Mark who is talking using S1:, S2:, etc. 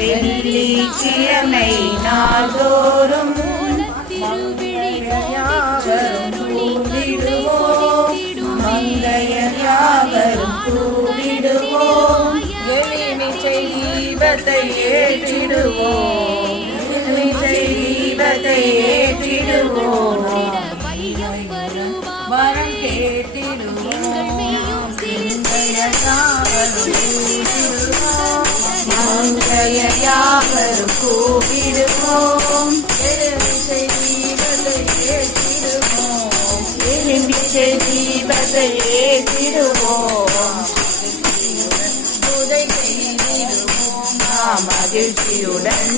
S1: வெள்ளிக்கிழமை நாள்தோறும் கூடிடுவோம் மங்கையர் யாவரும் ஏற்றிடுவோம் தீபத்தை ஏற்றிடுவோம். வரம் கேட்டிடுவோம் மங்கையர் யாவரும் கூடிடுவோம் மங்கையர் யாவரும் தீபத்தை ஏற்றிடுவோம். எலும்பிச்சை தீபத்தை ஏற்றிடுவோம் புதை செய்திடுவோம் நாம் மகிழ்ச்சியுடன்